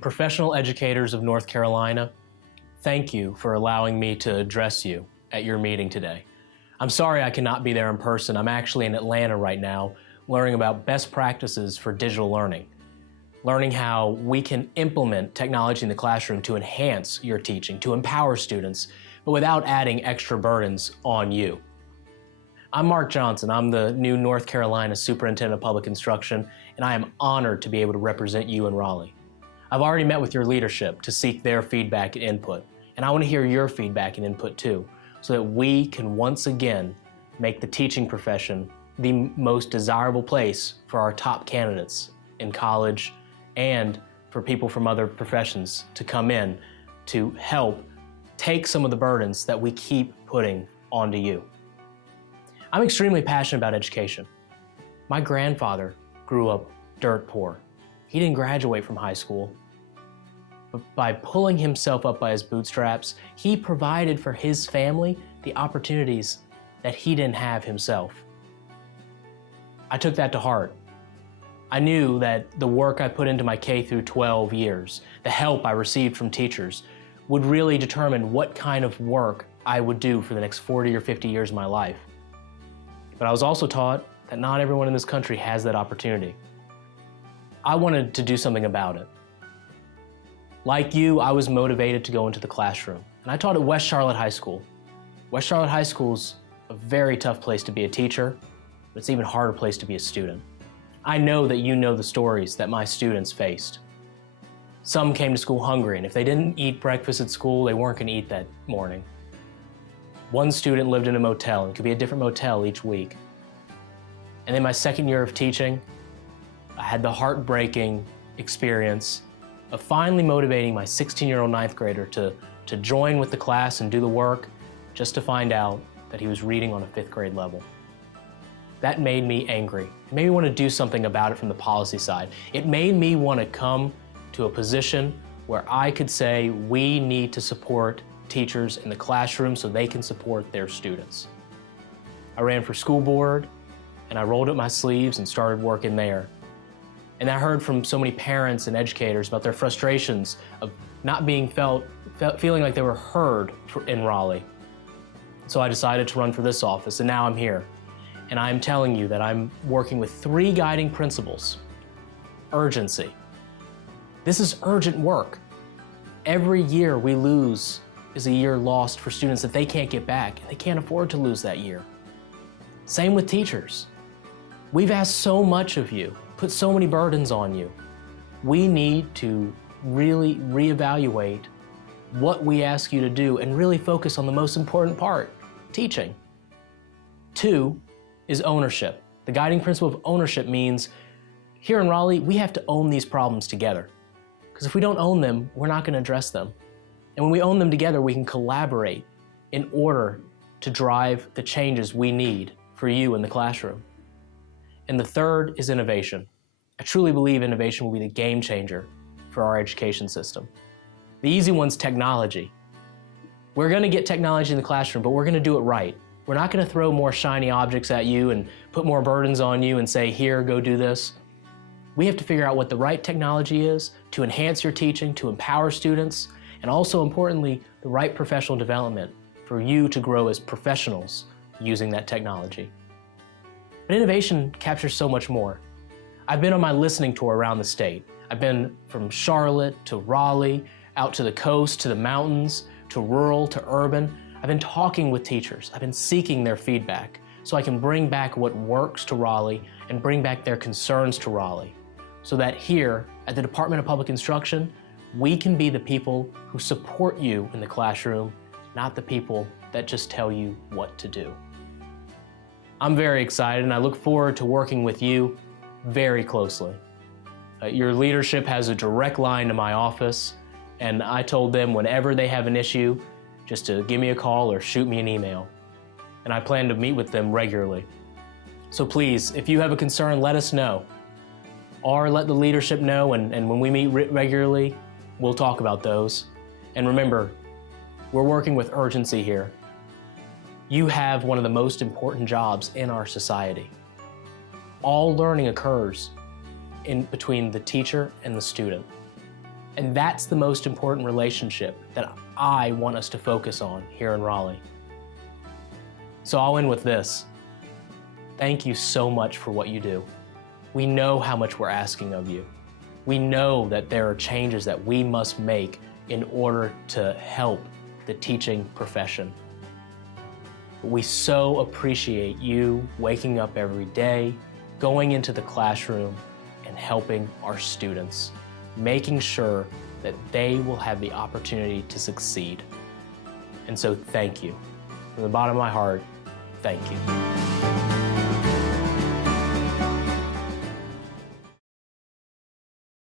Professional educators of North Carolina, thank you for allowing me to address you at your meeting today. I'm sorry I cannot be there in person. I'm actually in Atlanta right now learning about best practices for digital learning, learning how we can implement technology in the classroom to enhance your teaching, to empower students, but without adding extra burdens on you. I'm Mark Johnson. I'm the new North Carolina Superintendent of Public Instruction, and I am honored to be able to represent you in Raleigh. I've already met with your leadership to seek their feedback and input, and I want to hear your feedback and input too, so that we can once again make the teaching profession the most desirable place for our top candidates in college and for people from other professions to come in to help take some of the burdens that we keep putting onto you. I'm extremely passionate about education. My grandfather grew up dirt poor. He didn't graduate from high school, but by pulling himself up by his bootstraps, he provided for his family the opportunities that he didn't have himself. I took that to heart. I knew that the work I put into my K through 12 years, the help I received from teachers, would really determine what kind of work I would do for the next 40 or 50 years of my life. But I was also taught that not everyone in this country has that opportunity. I wanted to do something about it. Like you, I was motivated to go into the classroom, and I taught at West Charlotte High School. West Charlotte High School's a very tough place to be a teacher, but it's an even harder place to be a student. I know that you know the stories that my students faced. Some came to school hungry, and if they didn't eat breakfast at school, they weren't going to eat that morning. One student lived in a motel, and it could be a different motel each week. And in my second year of teaching, I had the heartbreaking experience of finally motivating my 16-year-old ninth grader to join with the class and do the work, just to find out that he was reading on a 5th grade level. That made me angry. It made me want to do something about it from the policy side. It made me want to come to a position where I could say we need to support teachers in the classroom so they can support their students. I ran for school board, and I rolled up my sleeves and started working there. And I heard from so many parents and educators about their frustrations of not being feeling like they were heard in Raleigh. So I decided to run for this office, and now I'm here. And I'm telling you that I'm working with 3 guiding principles. Urgency. This is urgent work. Every year we lose is a year lost for students that they can't get back, and they can't afford to lose that year. Same with teachers. We've asked so much of you, put so many burdens on you. We need to really reevaluate what we ask you to do and really focus on the most important part, teaching. 2 is ownership. The guiding principle of ownership means here in Raleigh, we have to own these problems together. Because if we don't own them, we're not going to address them. And when we own them together, we can collaborate in order to drive the changes we need for you in the classroom. And the 3rd is innovation. I truly believe innovation will be the game changer for our education system. The easy one's technology. We're going to get technology in the classroom, but we're going to do it right. We're not going to throw more shiny objects at you and put more burdens on you and say, here, go do this. We have to figure out what the right technology is to enhance your teaching, to empower students, and also importantly, the right professional development for you to grow as professionals using that technology. But innovation captures so much more. I've been on my listening tour around the state. I've been from Charlotte to Raleigh, out to the coast, to the mountains, to rural, to urban. I've been talking with teachers. I've been seeking their feedback so I can bring back what works to Raleigh and bring back their concerns to Raleigh, so that here at the Department of Public Instruction, we can be the people who support you in the classroom, not the people that just tell you what to do. I'm very excited, and I look forward to working with you very closely. Your leadership has a direct line to my office, and I told them whenever they have an issue, just to give me a call or shoot me an email. And I plan to meet with them regularly. So please, if you have a concern, let us know. Or let the leadership know, and when we meet regularly, we'll talk about those. And remember, we're working with urgency here. You have one of the most important jobs in our society. All learning occurs in between the teacher and the student. And that's the most important relationship that I want us to focus on here in Raleigh. So I'll end with this. Thank you so much for what you do. We know how much we're asking of you. We know that there are changes that we must make in order to help the teaching profession. We so appreciate you waking up every day, going into the classroom, and helping our students, making sure that they will have the opportunity to succeed. And so thank you. From the bottom of my heart, thank you.